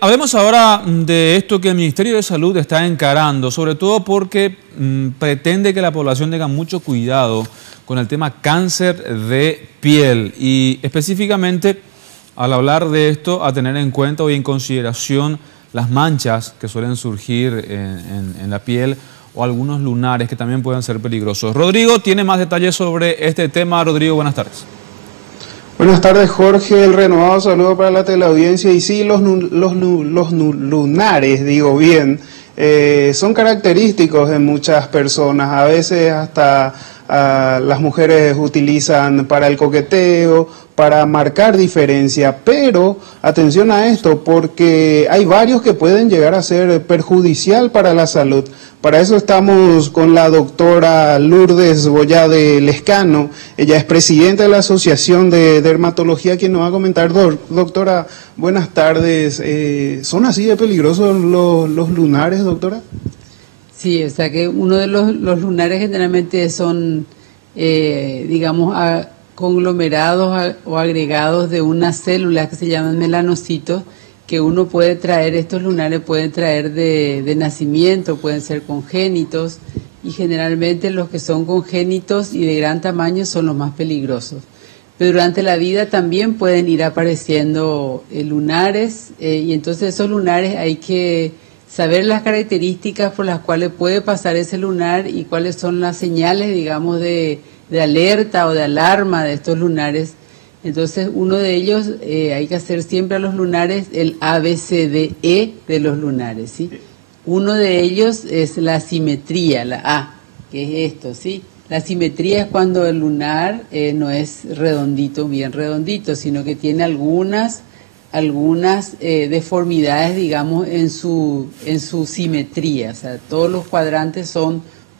hablemos ahora de esto que el Ministerio de Salud está encarando, sobre todo porque pretende que la población tenga mucho cuidado con el tema cáncer de piel y específicamente al hablar de esto a tener en cuenta o en consideración las manchas que suelen surgir en la piel o algunos lunares que también pueden ser peligrosos. Rodrigo tiene más detalles sobre este tema. Rodrigo, buenas tardes. Buenas tardes, Jorge. El renovado saludo para la teleaudiencia. Y sí, los lunares, digo bien, son característicos de muchas personas. A veces hasta las mujeres utilizan para el coqueteo, para marcar diferencia, pero atención a esto, porque hay varios que pueden llegar a ser perjudicial para la salud. Para eso estamos con la doctora Lourdes Boyade Lescano. Ella es presidenta de la Asociación de Dermatología, quien nos va a comentar. Doctora, buenas tardes. ¿Son así de peligrosos los lunares, doctora? Sí, o sea que uno de los lunares generalmente son, digamos, conglomerados o agregados de unas células que se llaman melanocitos, que uno puede traer, estos lunares pueden traer de nacimiento, pueden ser congénitos, y generalmente los que son congénitos y de gran tamaño son los más peligrosos. Pero durante la vida también pueden ir apareciendo lunares, y entonces esos lunares hay que saber las características por las cuales puede pasar ese lunar y cuáles son las señales, digamos, de alerta o de alarma de estos lunares. Entonces, uno de ellos, hay que hacer siempre a los lunares el ABCDE de los lunares, ¿sí? Uno de ellos es la asimetría, la A, que es esto, ¿sí? La asimetría es cuando el lunar no es redondito, bien redondito, sino que tiene algunas deformidades, digamos, en su simetría. O sea, todos los cuadrantes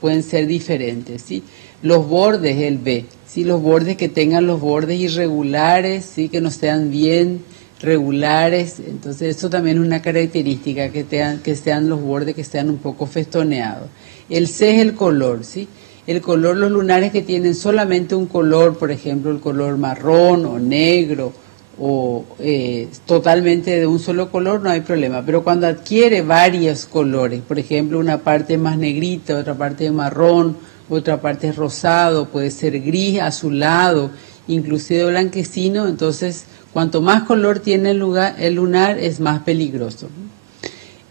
pueden ser diferentes, ¿sí? Los bordes, el B, ¿sí? Los bordes que tengan los bordes irregulares, ¿sí? Que no sean bien regulares. Entonces, eso también es una característica, que sean los bordes, que sean un poco festoneados. El C es el color, ¿sí? El color, los lunares que tienen solamente un color, por ejemplo, el color marrón o negro, o totalmente de un solo color, no hay problema. Pero cuando adquiere varios colores, por ejemplo, una parte más negrita, otra parte marrón, otra parte es rosado, puede ser gris, azulado, inclusive blanquecino, entonces cuanto más color tiene el lunar es más peligroso.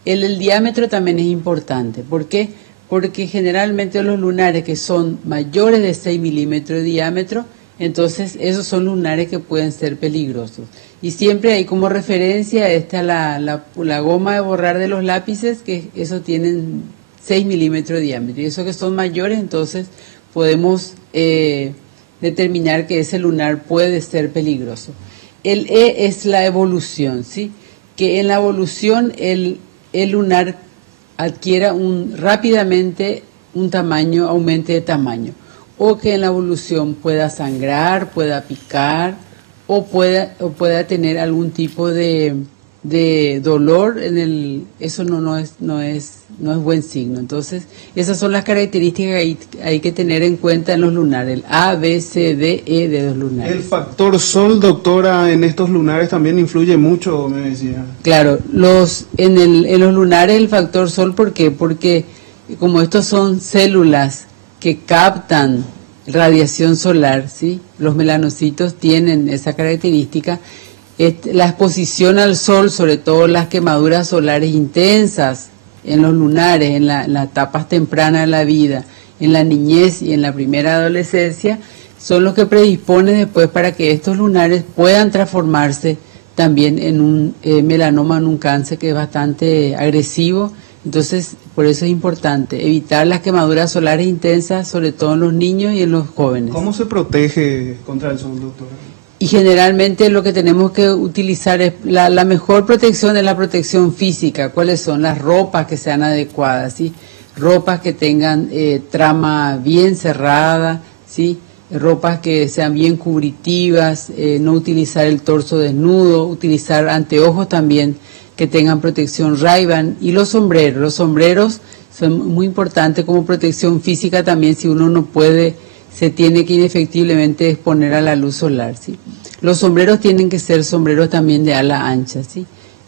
El diámetro también es importante. ¿Por qué? Porque generalmente los lunares que son mayores de 6 milímetros de diámetro, entonces esos son lunares que pueden ser peligrosos. Y siempre hay como referencia la goma de borrar de los lápices, que eso tienen 6 milímetros de diámetro. Y esos que son mayores, entonces podemos determinar que ese lunar puede ser peligroso. El E es la evolución, ¿sí? Que en la evolución el lunar adquiera rápidamente un tamaño, aumente de tamaño, o que en la evolución pueda sangrar, pueda picar, o pueda tener algún tipo de dolor eso no es buen signo. Entonces, esas son las características que hay que tener en cuenta en los lunares, el A, B, C, D, E de los lunares. El factor sol, doctora, en estos lunares también influye mucho, me decía. Claro, en los lunares el factor sol, ¿por qué? Porque como estos son células que captan radiación solar, ¿sí? Los melanocitos tienen esa característica. La exposición al sol, sobre todo las quemaduras solares intensas en los lunares, en las etapas tempranas de la vida, en la niñez y en la primera adolescencia, son los que predisponen después para que estos lunares puedan transformarse también en un melanoma, en un cáncer que es bastante agresivo. Entonces, por eso es importante evitar las quemaduras solares intensas, sobre todo en los niños y en los jóvenes. ¿Cómo se protege contra el sol, doctora? Y generalmente lo que tenemos que utilizar es, la mejor protección es la protección física. ¿Cuáles son? Las ropas que sean adecuadas, ¿sí? Ropas que tengan trama bien cerrada, ¿sí? Ropas que sean bien cubritivas, no utilizar el torso desnudo, utilizar anteojos también que tengan protección Ray-Ban, y los sombreros son muy importantes como protección física también, si uno no puede, se tiene que indefectiblemente exponer a la luz solar, ¿sí? Los sombreros tienen que ser sombreros también de ala ancha, ¿sí?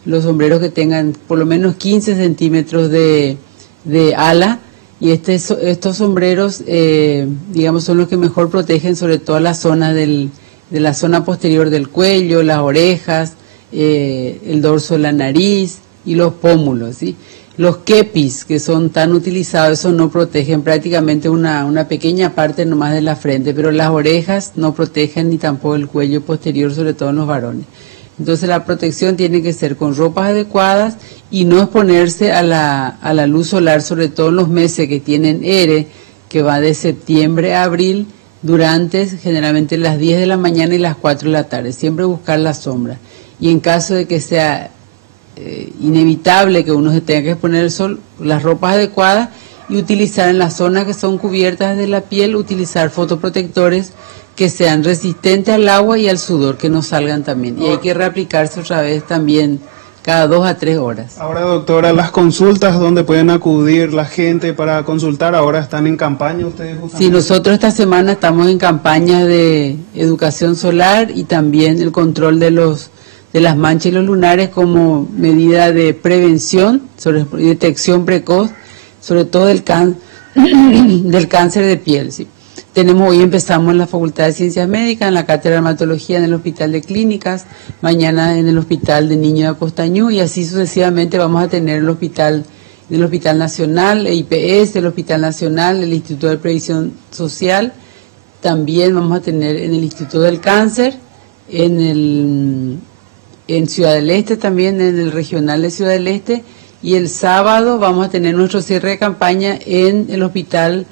los sombreros que tengan por lo menos 15 centímetros de ala, y estos sombreros, digamos, son los que mejor protegen sobre todo la zona de la zona posterior del cuello, las orejas, el dorso de la nariz y los pómulos, ¿sí? Los kepis, que son tan utilizados, esos no protegen, prácticamente una pequeña parte nomás de la frente, pero las orejas no protegen ni tampoco el cuello posterior, sobre todo en los varones. Entonces la protección tiene que ser con ropas adecuadas y no exponerse a la luz solar, sobre todo en los meses que tienen ERE, que va de septiembre a abril, durante generalmente las 10 de la mañana y las 4 de la tarde, siempre buscar la sombra. Y en caso de que sea inevitable que uno se tenga que exponer al sol, las ropas adecuadas, y utilizar en las zonas que son cubiertas de la piel, utilizar fotoprotectores que sean resistentes al agua y al sudor, que no salgan también. Y hay que reaplicarse otra vez también cada 2 a 3 horas. Ahora, doctora, las consultas donde pueden acudir la gente para consultar, ahora están en campaña ustedes justamente. Sí, nosotros esta semana estamos en campaña de educación solar y también el control de las manchas y los lunares como medida de prevención, sobre detección precoz, sobre todo del cáncer de piel, ¿sí? Hoy empezamos en la Facultad de Ciencias Médicas, en la Cátedra de Dermatología en el Hospital de Clínicas, mañana en el Hospital de Niños de Acostañú, y así sucesivamente vamos a tener el Hospital Nacional, el IPS, el Hospital Nacional, el Instituto de Previsión Social, también vamos a tener en el Instituto del Cáncer, en Ciudad del Este también, en el Regional de Ciudad del Este, y el sábado vamos a tener nuestro cierre de campaña en el Hospital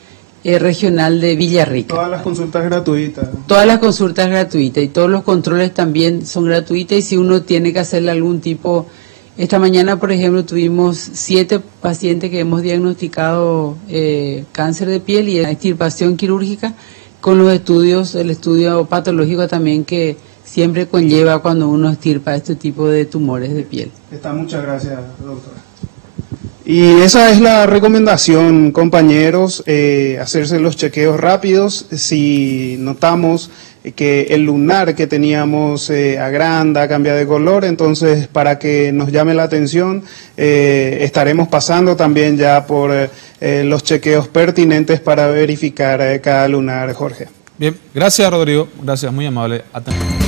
Regional de Villarrica. Todas las consultas gratuitas. Todas las consultas gratuitas y todos los controles también son gratuitos, y si uno tiene que hacerle algún tipo... Esta mañana, por ejemplo, tuvimos 7 pacientes que hemos diagnosticado cáncer de piel y extirpación quirúrgica, con los estudios, el estudio patológico también que siempre conlleva cuando uno extirpa este tipo de tumores de piel. Muchas gracias, doctora. Y esa es la recomendación, compañeros, hacerse los chequeos rápidos. Si notamos que el lunar que teníamos agranda, cambia de color, entonces para que nos llame la atención, estaremos pasando también ya por los chequeos pertinentes para verificar cada lunar, Jorge. Bien, gracias Rodrigo, gracias, muy amable. Atento.